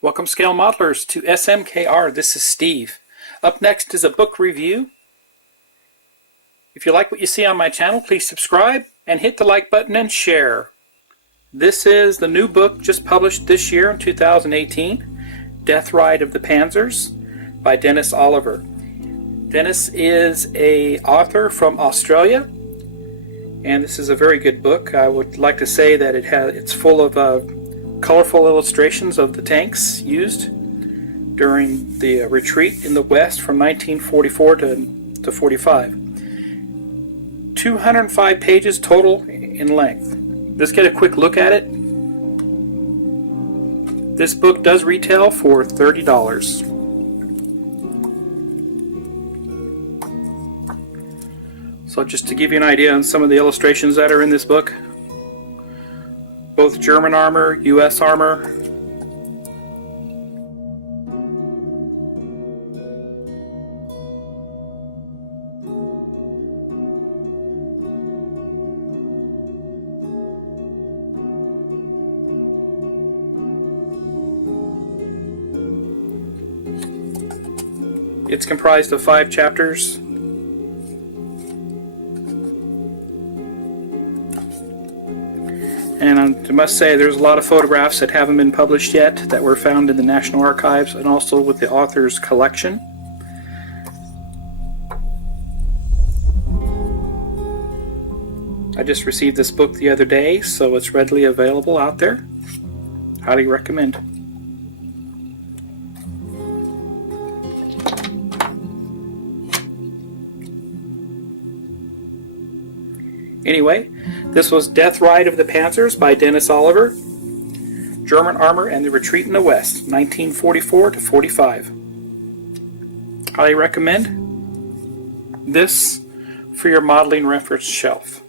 Welcome, scale modelers, to SMKR. This is Steve. Up next is a book review. If you like what you see on my channel, please subscribe and hit the like button and share. This is the new book just published this year in 2018, Death Ride of the Panzers by Dennis Oliver. Dennis is an author from Australia, and this is a very good book. I would like to say that it's full of colorful illustrations of the tanks used during the retreat in the West from 1944 to 45. 205 pages total in length. Let's get a quick look at it. This book does retail for $30. So just to give you an idea on some of the illustrations that are in this book, both German armor, US armor. It's comprised of 5 chapters. And I must say, there's a lot of photographs that haven't been published yet that were found in the National Archives and also with the author's collection. I just received this book the other day, so it's readily available out there. Highly recommend. Anyway, this was Death Ride of the Panzers by Dennis Oliver, German Armor and the Retreat in the West, 1944 to 45. Highly recommend this for your modeling reference shelf.